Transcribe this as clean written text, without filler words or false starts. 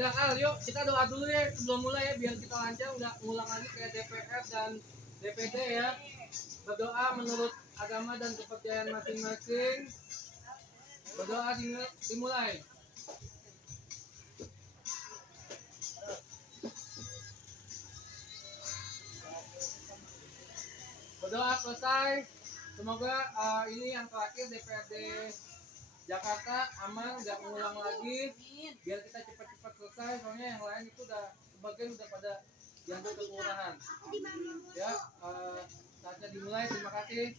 Udah Al, yuk kita doa dulu ya sebelum mulai ya biar kita lancar, nggak ngulang lagi kayak DPR dan DPD ya. Berdoa menurut agama dan kepercayaan masing-masing. Berdoa dimulai. Berdoa selesai. Semoga ini yang terakhir DPRD Jakarta aman, nggak ngulang lagi. Biar kita cepat-cepat selesai. Soalnya yang lain itu udah sebagian udah pada diambil ke kelurahan. Ya, saatnya dimulai. Terima kasih.